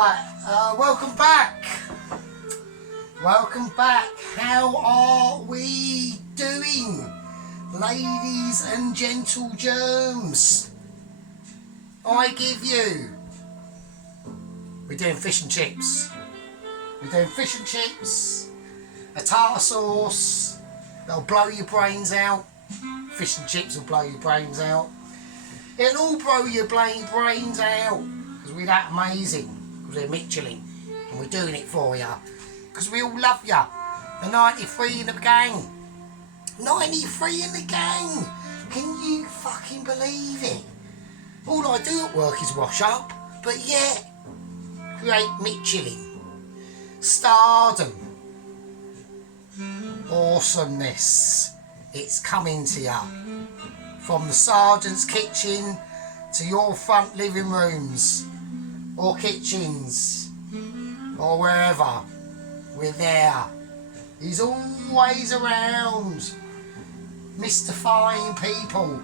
Right, welcome back. Welcome back. How are we doing, ladies and gentle germs? I give you. We're doing fish and chips. We're doing fish and chips, a tartar sauce that'll blow your brains out. Fish and chips will blow your brains out. It'll all blow your brains out because we're that amazing. Because we're Michelin and we're doing it for you. Because we all love you. The 93 in the gang. 93 in the gang. Can you fucking believe it? All I do at work is wash up, but yet create Michelin. Stardom. Awesomeness. It's coming to you. From the sergeant's kitchen to your front living rooms or kitchens or wherever. We're there. He's always around, mystifying people,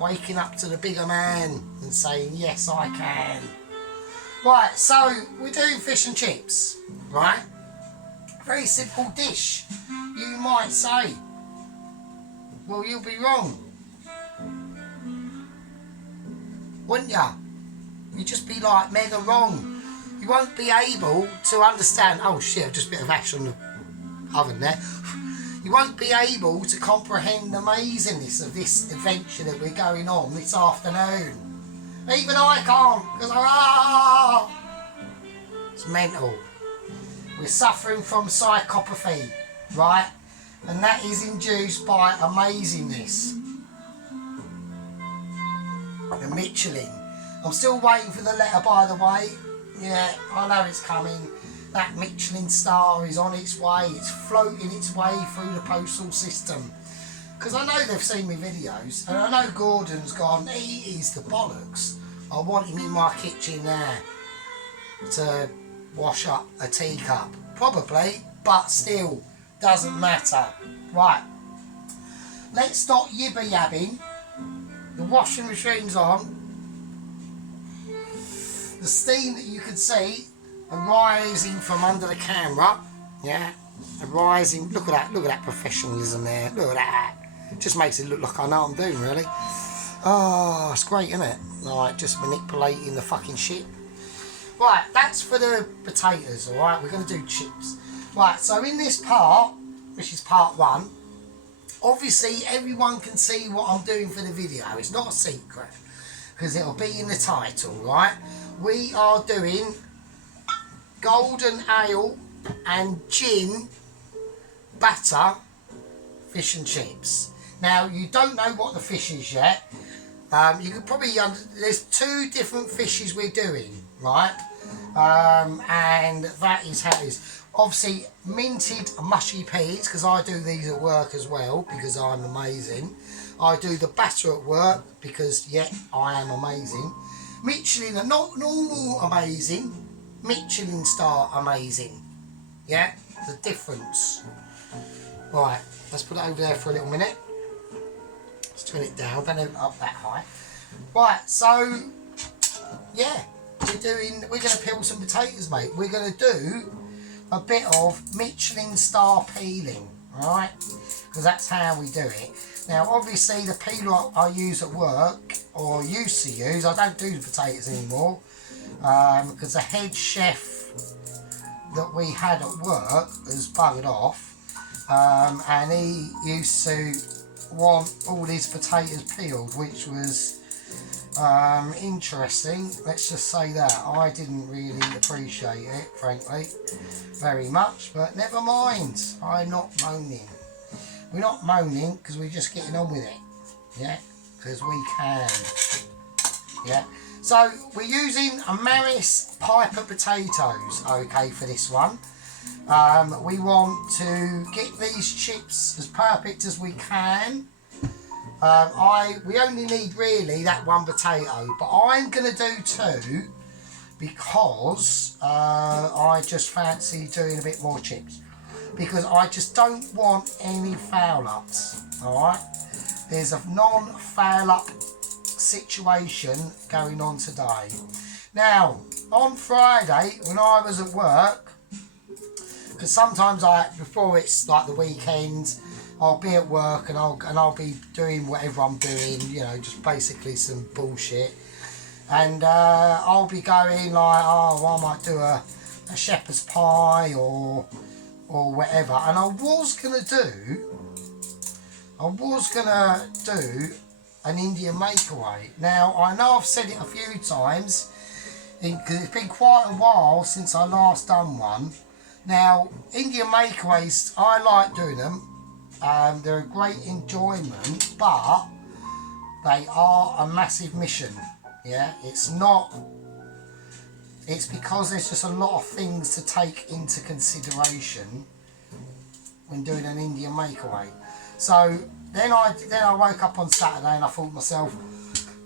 waking up to the bigger man and saying, yes, I can. Right, so we're doing fish and chips, right? Very simple dish, you might say. Well, you'll be wrong, wouldn't ya? You'd just be like mega wrong. You won't be able to understand. Oh shit, just a bit of ash on the oven there. You won't be able to comprehend the amazingness of this adventure that we're going on this afternoon. Even I can't, because it's mental. We're suffering from psychopathy, right? And that is induced by amazingness. The Michelin. I'm still waiting for the letter, by the way. Yeah, I know it's coming. That Michelin star is on its way. It's floating its way through the postal system. Because I know they've seen my videos. And I know Gordon's gone, he is the bollocks. I want him in my kitchen there to wash up a teacup. Probably, but still, doesn't matter. Right, let's stop yibber yabbing. The washing machine's on. The steam that you can see arising from under the camera, yeah, arising. Look at that professionalism there. Look at that. Just makes it look like I know what I'm doing, really. Oh, it's great, isn't it? Like, just manipulating the fucking shit. Right, that's for the potatoes, alright? We're going to do chips. Right, so in this part, which is part one, obviously everyone can see what I'm doing for the video. It's not a secret, because it'll be in the title, right? We are doing golden ale and gin batter fish and chips. Now, you don't know what the fish is yet. You could probably, there's two different fishes we're doing, right? And that is how it is. Obviously, minted mushy peas, because I do these at work as well, because I'm amazing. I do the batter at work, because, yeah, I am amazing. Michelin are not normal amazing, Michelin star amazing. Yeah, the difference. Right, let's put it over there for a little minute. Let's turn it down, don't have it up that high. Right, so, yeah, we're going to peel some potatoes, mate. We're going to do a bit of Michelin star peeling, right? Because that's how we do it. Now, obviously, the peeler I use at work, or used to use, I don't do the potatoes anymore, because the head chef that we had at work has buggered off, and he used to want all his potatoes peeled, which was interesting. Let's just say that I didn't really appreciate it, frankly, very much, but never mind. I'm not moaning. We're not moaning because we're just getting on with it, yeah, because we can, yeah. So we're using a Maris Piper potatoes, okay, for this one. We want to get these chips as perfect as we can. We only need really that one potato, but I'm going to do two because I just fancy doing a bit more chips. Because I just don't want any foul ups, alright? There's a non-foul up situation going on today. Now, on Friday, when I was at work, because sometimes before it's like the weekend, I'll be at work and I'll be doing whatever I'm doing, you know, just basically some bullshit. And I'll be going like, oh, I might do a shepherd's pie or whatever. And I was gonna do an Indian makeaway. Now, I know I've said it a few times because it's been quite a while since I last done one. Now, Indian makeaways, I like doing them. They're a great enjoyment, but they are a massive mission. Yeah, it's because there's just a lot of things to take into consideration when doing an Indian makeaway. So then I woke up on Saturday and I thought to myself,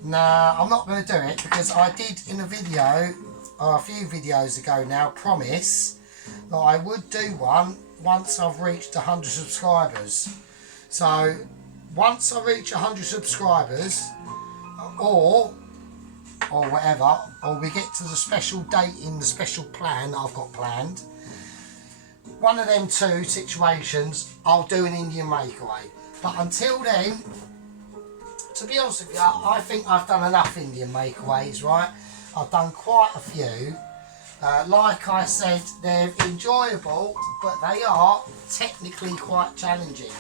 nah, I'm not going to do it, because I did in a video, or a few videos ago now, promise that I would do one once I've reached 100 subscribers. So once I reach 100 subscribers, or whatever, or we get to the special date in the special plan that I've got planned, one of them two situations, I'll do an Indian makeaway. But until then, to be honest with you, I think I've done enough Indian makeaways, right? I've done quite a few. Like I said, they're enjoyable, but they are technically quite challenging.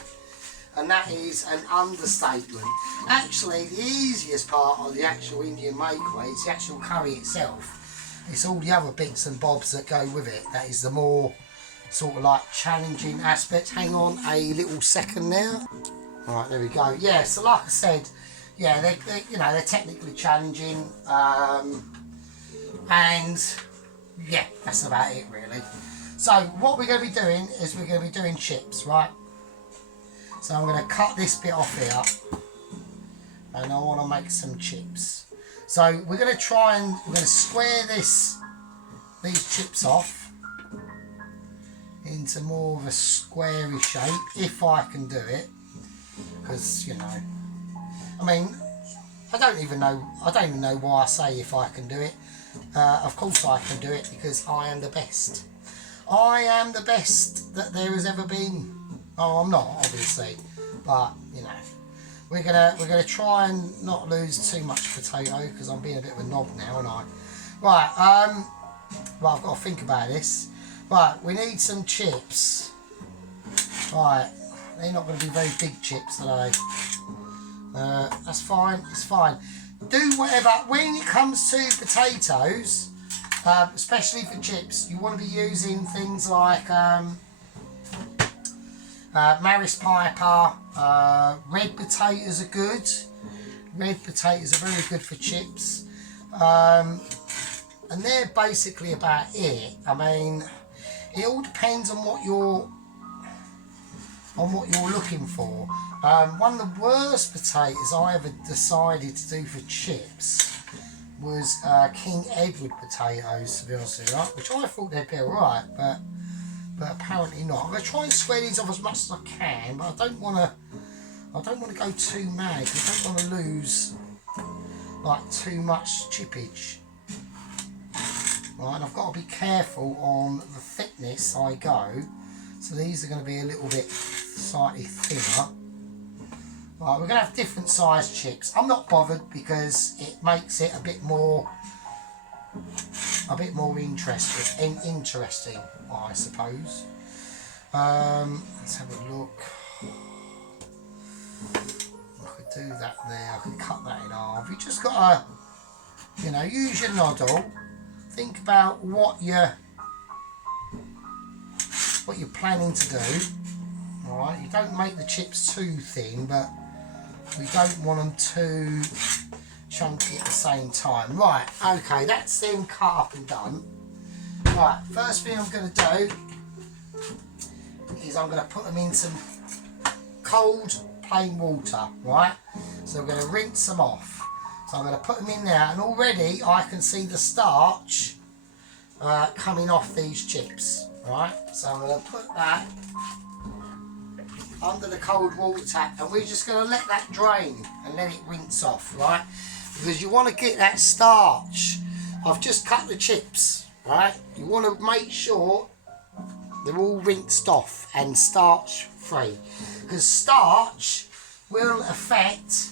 And that is an understatement. Actually, the easiest part of the actual Indian makeaway is the actual curry itself. It's all the other bits and bobs that go with it. That is the more sort of like challenging aspect. Hang on a little second now. All right, there we go. Yeah, so like I said, yeah, they're technically challenging, and yeah, that's about it really. So what we're going to be doing is we're going to be doing chips, right? So I'm going to cut this bit off here, and I want to make some chips. So we're going to square these chips off into more of a squarey shape, if I can do it, because, you know, I mean, I don't even know why I say if I can do it. Of course I can do it, because I am the best. I am the best that there has ever been. Oh, I'm not, obviously, but you know, we're gonna try and not lose too much potato, because I'm being a bit of a knob now, aren't I? Right, well, I've got to think about this. Right, we need some chips. Right, they're not going to be very big chips, are they? That's fine. It's fine. Do whatever. When it comes to potatoes, especially for chips, you want to be using things like Maris Piper. Red potatoes are good. Red potatoes are very good for chips, and they're basically about it. I mean, it all depends on what you're looking for. One of the worst potatoes I ever decided to do for chips was King Edward potatoes, to be honest with you, which I thought they'd be alright, but apparently not. I'm going to try and square these off as much as I can, but I don't want to go too mad, because I don't want to lose like too much chippage. Right, and I've got to be careful on the thickness I go. So these are going to be a little bit slightly thinner. Right, we're going to have different sized chips. I'm not bothered, because it makes it a bit more interesting, I suppose. Let's have a look. I could do that there. I could cut that in half. You just got to, you know, use your noddle. Think about what you're planning to do. Alright, you don't make the chips too thin, but we don't want them too chunky at the same time. Right, okay, that's them cut up and done. Right, first thing I'm going to do is I'm going to put them in some cold plain water, right? So we're going to rinse them off. So I'm going to put them in there, and already I can see the starch coming off these chips, right? So I'm going to put that under the cold water, and we're just going to let that drain and let it rinse off, right? because you want to get that starch. I've just cut the chips, right? You want to make sure they're all rinsed off and starch free, because starch will affect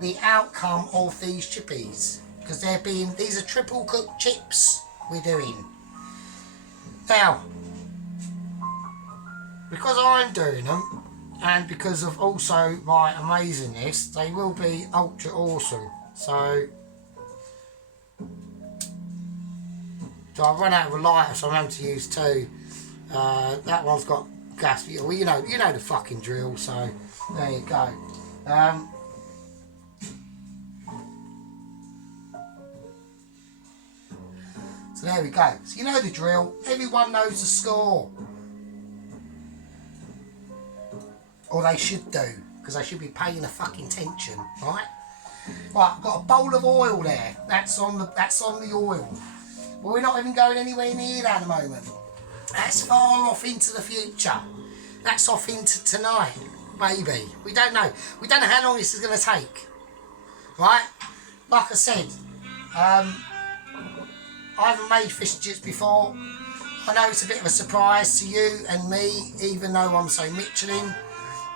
the outcome of these chippies, because these are triple cooked chips we're doing. Now, because I'm doing them, and because of also my amazingness, they will be ultra awesome. So I've run out of a lighter, so I'm having to use two. That one's got gas. Well, you know the fucking drill. So there you go. So there we go. So you know the drill. Everyone knows the score, or they should do, because they should be paying a fucking attention, right? Right, I've got a bowl of oil there. That's on the oil. But we're not even going anywhere near that at the moment. That's far off into the future. That's off into tonight, maybe. We don't know. We don't know how long this is going to take. Right? Like I said, I haven't made fish and chips before. I know it's a bit of a surprise to you and me, even though I'm so Michelin.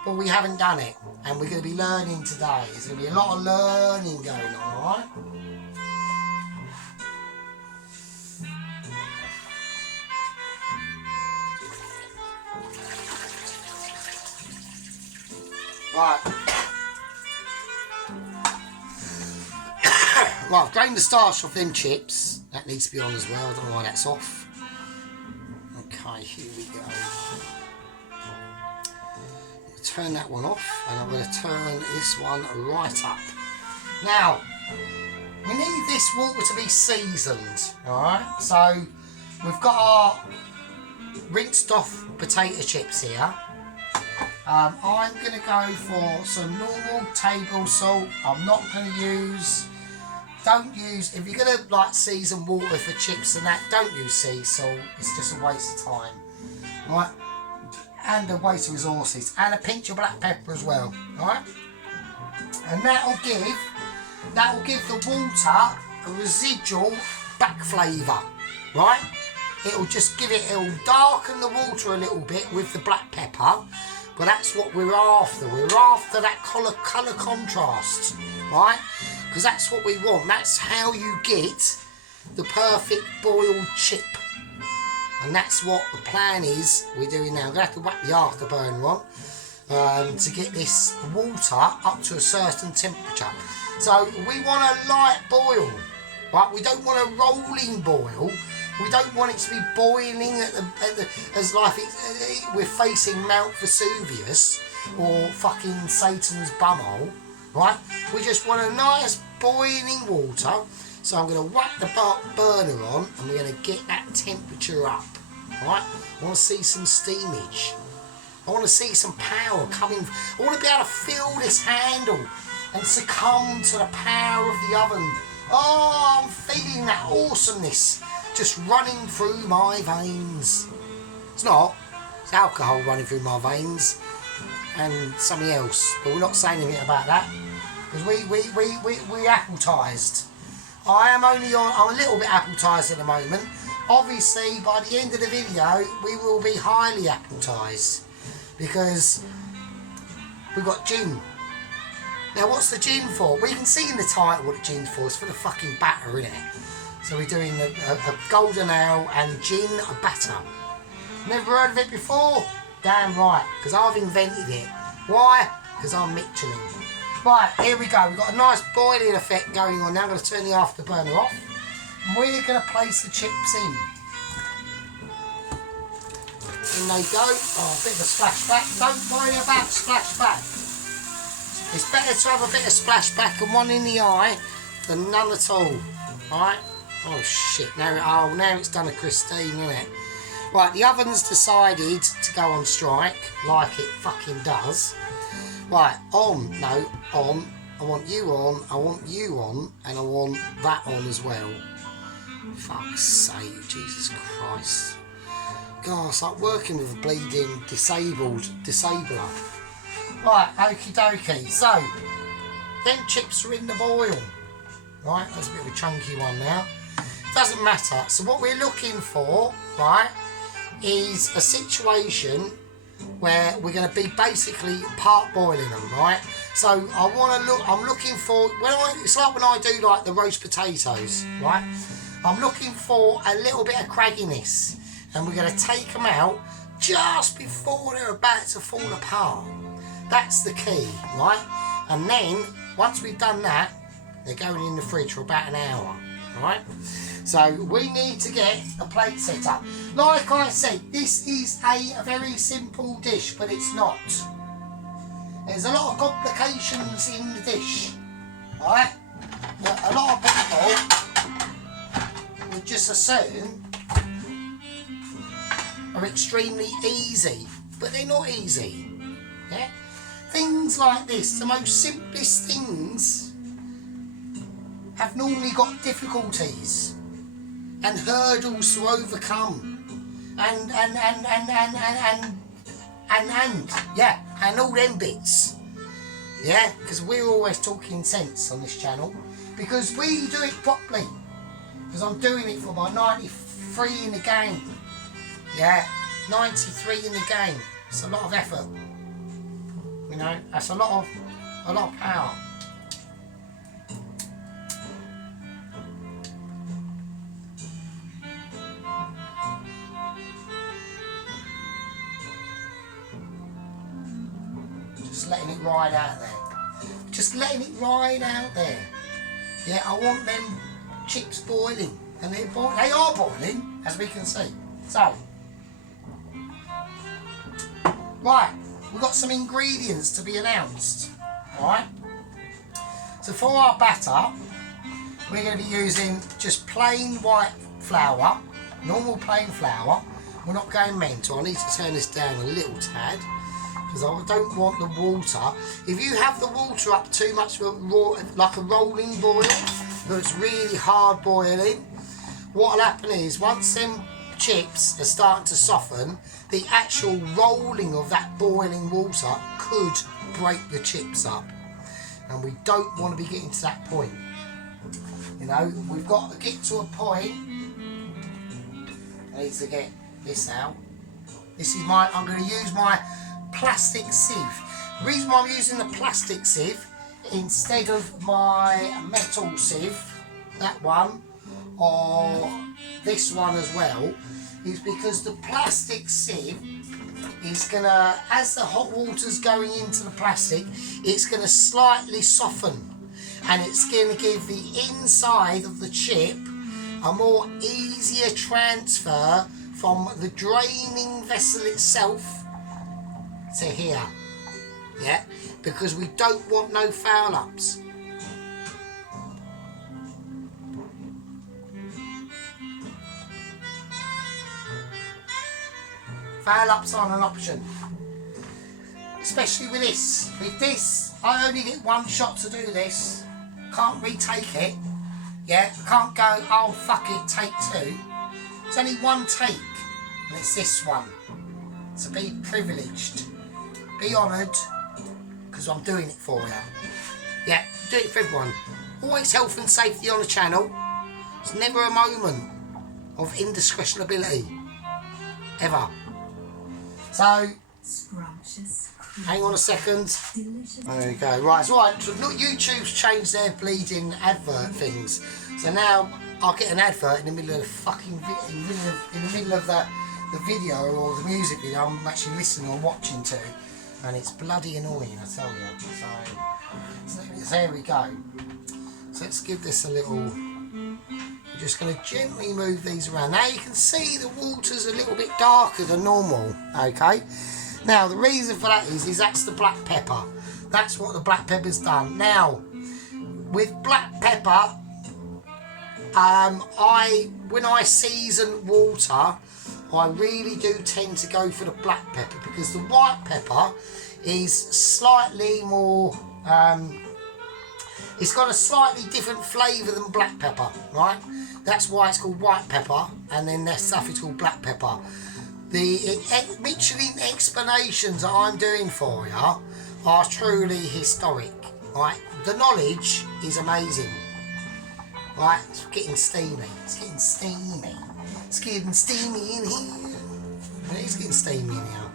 But we haven't done it. And we're going to be learning today. There's going to be a lot of learning going on, alright? Right. Right, I've drained the starch off them chips. That needs to be on as well. I don't know why that's off. Okay, here we go. Turn that one off, and I'm going to turn this one right up. Now, we need this water to be seasoned, alright? So, we've got our rinsed off potato chips here. I'm going to go for some normal table salt. I'm not going to use, if you're going to like season water for chips and that, don't use sea salt. It's just a waste of time, right? And a waste of resources, and a pinch of black pepper as well, right? And that'll give the water a residual back flavour, right? It'll darken the water a little bit with the black pepper, but that's what we're after. We're after that colour contrast, right? Because that's what we want. That's how you get the perfect boiled chip. And that's what the plan is we're doing now. I'm going to have to whack the afterburner on to get this water up to a certain temperature. So we want a light boil, right? We don't want a rolling boil. We don't want it to be boiling as like we're facing Mount Vesuvius or fucking Satan's bumhole, right? We just want a nice boiling water. So I'm going to whack the burner on, and we're going to get that temperature up, right? I want to see some steamage. I want to see some power coming. I want to be able to feel this handle and succumb to the power of the oven. Oh, I'm feeling that awesomeness just running through my veins. It's not. It's alcohol running through my veins and something else. But we're not saying anything about that because we appletised. I'm a little bit appletised at the moment. Obviously, by the end of the video, we will be highly appletised because we've got gin. Now, what's the gin for? Well, you can see in the title what the gin's for. It's for the fucking batter, innit? So we're doing a golden ale and gin batter. Never heard of it before? Damn right, because I've invented it. Why? Because I'm Michelin. Right, here we go. We've got a nice boiling effect going on now. I'm going to turn the afterburner off. And we're going to place the chips in. In they go. Oh, a bit of a splashback. Don't worry about splashback. It's better to have a bit of splashback and one in the eye than none at all. Right? Oh shit, now it's done a Christine, isn't it? Right, the oven's decided to go on strike, like it fucking does. Right, on. I want you on, I want you on, and I want that on as well. Fuck's sake, Jesus Christ. God, it's like working with a bleeding disabler. Right, okie dokie. So, them chips are in the boil. right? That's a bit of a chunky one now. Doesn't matter. So what we're looking for, right, is a situation where we're going to be basically part boiling them, right? So I'm looking for, it's like when I do like the roast potatoes, right? I'm looking for a little bit of cragginess, and we're going to take them out just before they're about to fall apart. That's the key, right? And then, once we've done that, they're going in the fridge for about an hour, right? So we need to get a plate set up. Like I said, this is a very simple dish, but it's not. There's a lot of complications in the dish, right? That a lot of people would just assume are extremely easy, but they're not easy. Yeah? Things like this, the most simplest things, have normally got difficulties and hurdles to overcome, and all them bits. Yeah, because we're always talking sense on this channel, because we do it properly. Because I'm doing it for my 93 in the game. Yeah, 93 in the game. It's a lot of effort. You know, that's a lot of power. Just letting it ride out there. Just letting it ride out there. Yeah, I want them chips boiling, and they are boiling, as we can see. So, right, we've got some ingredients to be announced. Alright? So for our batter, we're going to be using just plain white flour, normal plain flour. We're not going mental. I need to turn this down a little tad, because I don't want the water. If you have the water up too much, like a rolling boil, that's really hard boiling, what will happen is, once them chips are starting to soften, the actual rolling of that boiling water could break the chips up, and we don't want to be getting to that point. You know, we've got to get to a point. I need to get this out. This is I'm going to use my plastic sieve. The reason why I'm using the plastic sieve instead of my metal sieve, that one, or this one as well, is because the plastic sieve is gonna, as the hot water's going into the plastic, it's gonna slightly soften, and it's gonna give the inside of the chip a more easier transfer from the draining vessel itself to here. Yeah, because we don't want no foul ups. Foul ups aren't an option, especially with this. With this, I only get one shot to do this. Can't retake it. Yeah, can't go, oh fuck it, take two. It's only one take, and it's this one. So be privileged, be honoured, because I'm doing it for you. Yeah, do it for everyone. Always health and safety on the channel. It's never a moment of indiscretionability, ever. So, hang on a second. There we go. Right, it's alright. So YouTube's changed their bleeding advert things. So now I'll get an advert in the middle of the fucking in the middle of the video or the music video I'm actually listening or watching to, and it's bloody annoying, I tell you. So there we go. So let's give this a little. We're just going to gently move these around. Now you can see the water's a little bit darker than normal, okay? Now the reason for that is that's the black pepper. That's what the black pepper's done. Now, with black pepper, when I season water, I really do tend to go for the black pepper, because the white pepper is slightly more, it's got a slightly different flavour than black pepper, right? That's why it's called white pepper, and then that stuff is called black pepper. The Michelin explanations that I'm doing for you are truly historic, right? The knowledge is amazing. Right, it's getting steamy. It's getting steamy. It's getting steamy in here. It is getting steamy in here.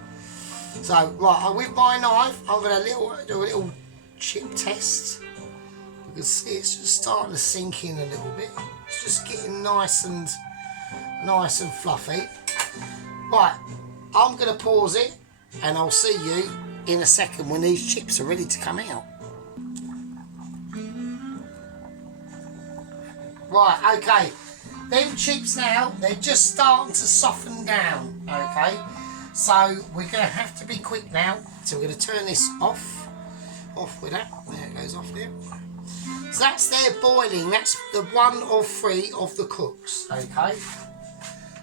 So, right, with my knife, I'm going to do a little chip test. You can see it's just starting to sink in a little bit. It's just getting nice and fluffy. Right, I'm going to pause it, and I'll see you in a second when these chips are ready to come out. Right, okay. Them chips now, they're just starting to soften down, okay? So we're going to have to be quick now. So we're going to turn this off. Off with that. There it goes off there. So that's their boiling. That's the 1 of 3 of the cooks, okay?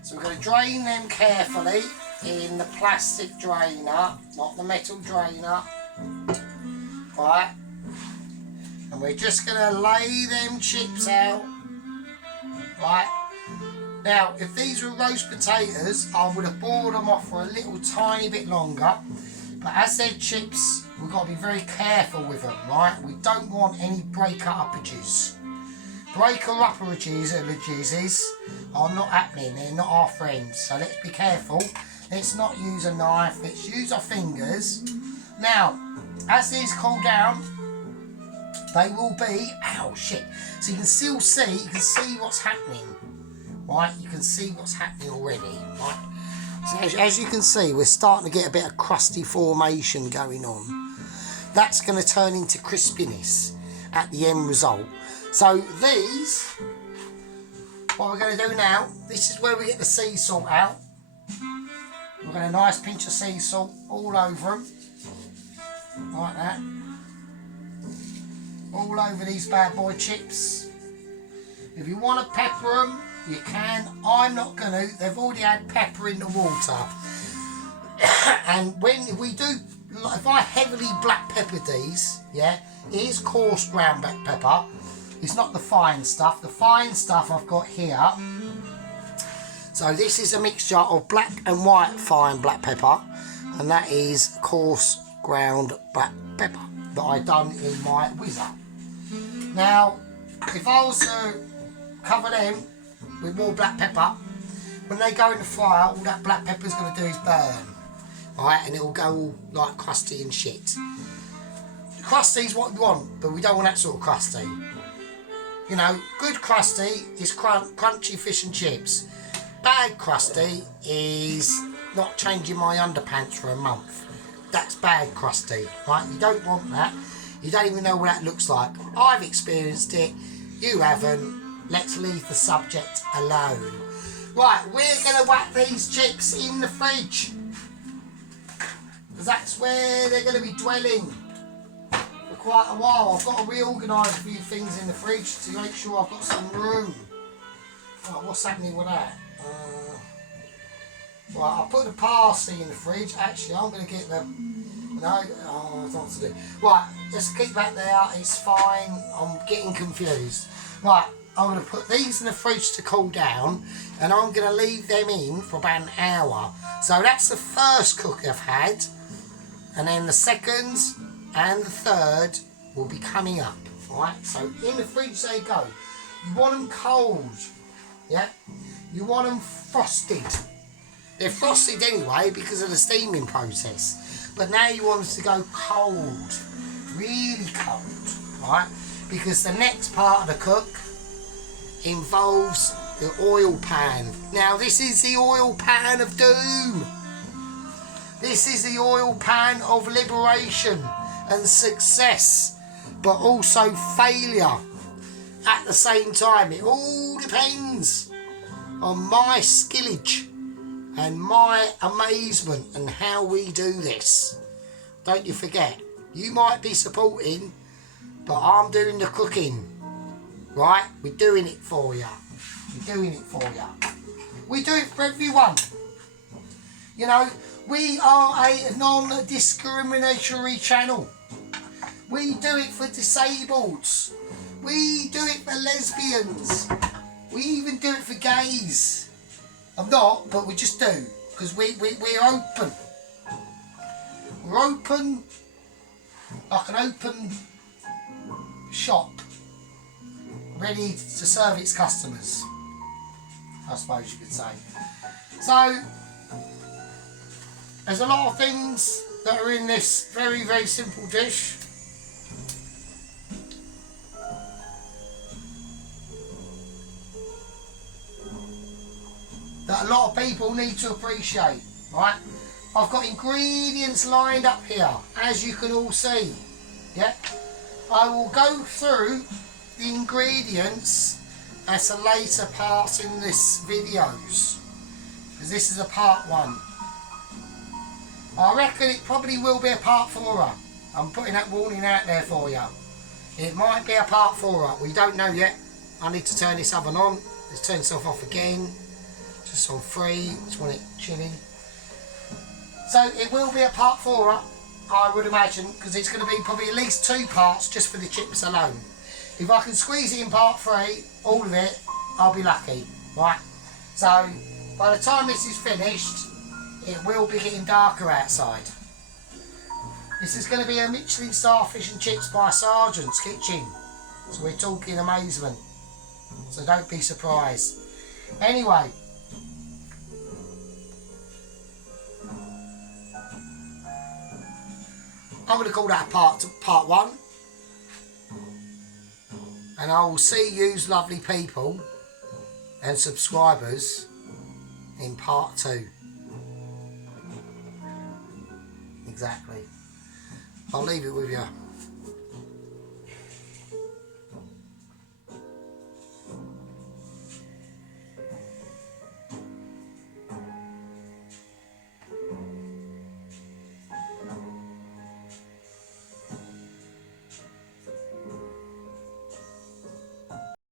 So we're going to drain them carefully in the plastic drainer, not the metal drainer. Right. And we're just going to lay them chips out. Right. Now, if these were roast potatoes, I would have boiled them off for a little tiny bit longer. But as they're chips, we've got to be very careful with them, right? We don't want any breaker-uppages. Breaker-uppages are not happening. They're not our friends. So let's be careful. Let's not use a knife. Let's use our fingers. Now, as these cool down, they will be... Ow, shit. So you can still see, what's happening. Right, you can see what's happening already, right? So as you can see, we're starting to get a bit of crusty formation going on. That's going to turn into crispiness at the end result. So these, what we're going to do now, this is where we get the sea salt out. We're going to a nice pinch of sea salt all over them, like that. All over these bad boy chips. If you want to pepper them, you can. I'm not going to. They've already had pepper in the water. And when we do, if I heavily black pepper these, yeah, it is coarse ground black pepper. It's not the fine stuff. The fine stuff I've got here. So this is a mixture of black and white fine black pepper. And that is coarse ground black pepper that I done in my whizzer. Now, if I was to cover them with more black pepper, when they go in the fryer, all that black pepper's going to do is burn, right, and it will go all like crusty and shit. Crusty's what we want, but we don't want that sort of crusty. You know, good crusty is crunchy fish and chips. Bad crusty is not changing my underpants for a month. That's bad crusty, right? You don't want that. You don't even know what that looks like. I've experienced it. You haven't. Let's leave the subject alone. Right, we're going to whack these chips in the fridge. Because that's where they're going to be dwelling for quite a while. I've got to reorganise a few things in the fridge to make sure I've got some room. Right, what's happening with that? Right, I'll put the parsley in the fridge. Actually, I'm going to get them. No, I don't know what to do. Right, just keep that there. It's fine. I'm getting confused. Right, I'm going to put these in the fridge to cool down, and I'm going to leave them in for about an hour. So that's the first cook I've had, and then the second and the third will be coming up. Right, so in the fridge they go. You want them cold, yeah? You want them frosted. They're frosted anyway because of the steaming process. But now you want them to go cold, really cold, right? Because the next part of the cook involves the oil pan. Now this is the oil pan of doom. This is the oil pan of liberation and success, but also failure at the same time. It all depends on my skillage and my amazement and how we do this. Don't you forget, you might be supporting, but I'm doing the cooking. Right? We're doing it for you. We're doing it for you. We do it for everyone. You know, we are a non-discriminatory channel. We do it for disableds. We do it for lesbians. We even do it for gays. I'm not, but we just do, because we're open. We're open like an open shop. ready to serve its customers, I suppose you could say. So there's a lot of things that are in this very, very simple dish. That a lot of people need to appreciate, right? I've got ingredients lined up here, as you can all see. Yeah, I will go through the ingredients at a later part in this videos, because this is a part 1. I reckon it probably will be a part 4. I'm putting that warning out there for you. It might be a part 4. We don't know yet. I need to turn this oven on. Let's turn itself off again. Just on 3. Just want it chilling. So it will be a part 4, I would imagine, because it's going to be probably at least 2 parts just for the chips alone. If I can squeeze it in part 3, all of it, I'll be lucky, right? So by the time this is finished, it will be getting darker outside. This is going to be a Michelin star fish and chips by Sergeant's Kitchen. So we're talking amazement. So don't be surprised. Anyway, I'm going to call that part 1. And I will see you lovely people and subscribers in part 2. Exactly. I'll leave it with you.